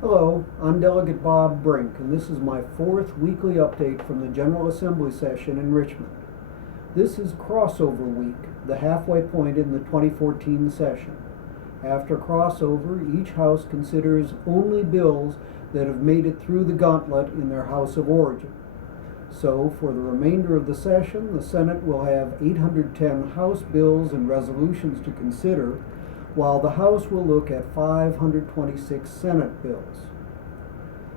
Hello, I'm Delegate Bob Brink, and this is my fourth weekly update from the General Assembly session in Richmond. This is crossover week, the halfway point in the 2014 session. After crossover, each House considers only bills that have made it through the gauntlet in their House of origin. So, for the remainder of the session, the Senate will have 810 House bills and resolutions to consider, while the House will look at 526 Senate bills.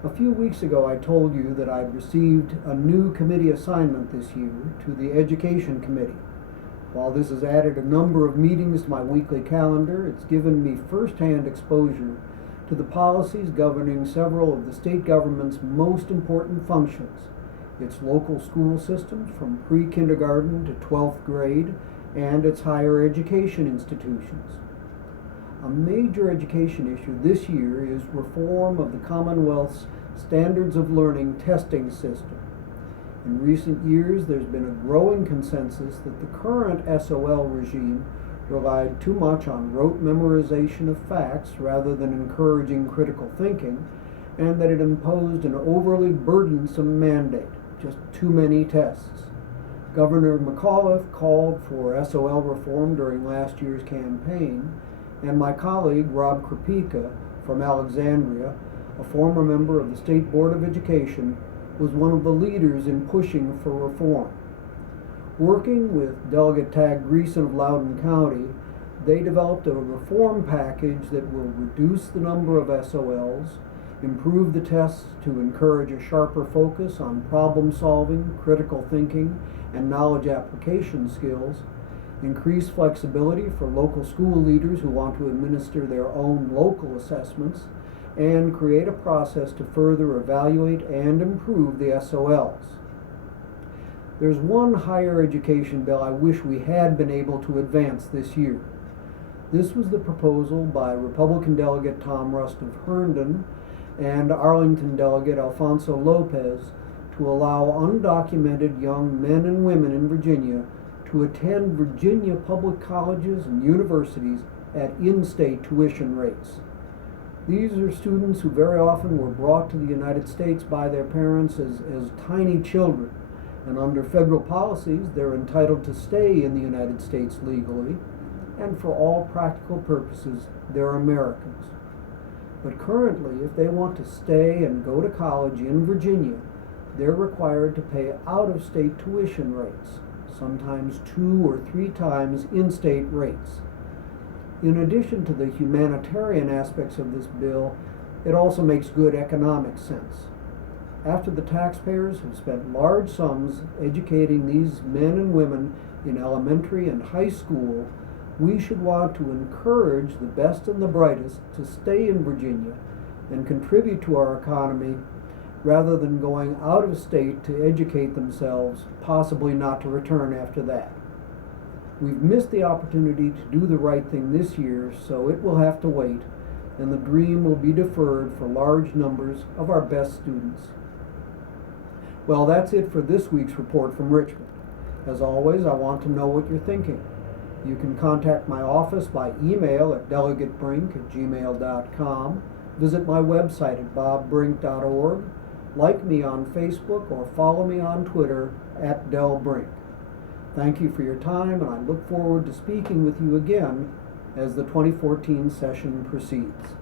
A few weeks ago I told you that I'd received a new committee assignment this year to the Education Committee. While this has added a number of meetings to my weekly calendar, it's given me first-hand exposure to the policies governing several of the state government's most important functions, its local school systems from pre-kindergarten to 12th grade, and its higher education institutions. A major education issue this year is reform of the Commonwealth's Standards of Learning testing system. In recent years, there's been a growing consensus that the current SOL regime relied too much on rote memorization of facts rather than encouraging critical thinking, and that it imposed an overly burdensome mandate, just too many tests. Governor McAuliffe called for SOL reform during last year's campaign, and my colleague Rob Krupika from Alexandria, a former member of the State Board of Education, was one of the leaders in pushing for reform. Working with Delegate Tag Greason of Loudoun County, they developed a reform package that will reduce the number of SOLs, improve the tests to encourage a sharper focus on problem solving, critical thinking, and knowledge application skills, increase flexibility for local school leaders who want to administer their own local assessments, and create a process to further evaluate and improve the SOLs. There's one higher education bill I wish we had been able to advance this year. This was the proposal by Republican Delegate Tom Rust of Herndon and Arlington Delegate Alfonso Lopez to allow undocumented young men and women in Virginia to attend Virginia public colleges and universities at in-state tuition rates. These are students who very often were brought to the United States by their parents as tiny children, and under federal policies they're entitled to stay in the United States legally, and for all practical purposes they're Americans. But currently, if they want to stay and go to college in Virginia, they're required to pay out-of-state tuition rates, sometimes 2 or 3 times in-state rates. In addition to the humanitarian aspects of this bill, it also makes good economic sense. After the taxpayers have spent large sums educating these men and women in elementary and high school, we should want to encourage the best and the brightest to stay in Virginia and contribute to our economy rather than going out of state to educate themselves, possibly not to return after that. We've missed the opportunity to do the right thing this year, so it will have to wait, and the dream will be deferred for large numbers of our best students. Well, that's it for this week's report from Richmond. As always, I want to know what you're thinking. You can contact my office by email at delegatebrink@gmail.com, visit my website at bobbrink.org, like me on Facebook, or follow me on Twitter at delbrink. Thank you for your time, and I look forward to speaking with you again as the 2014 session proceeds.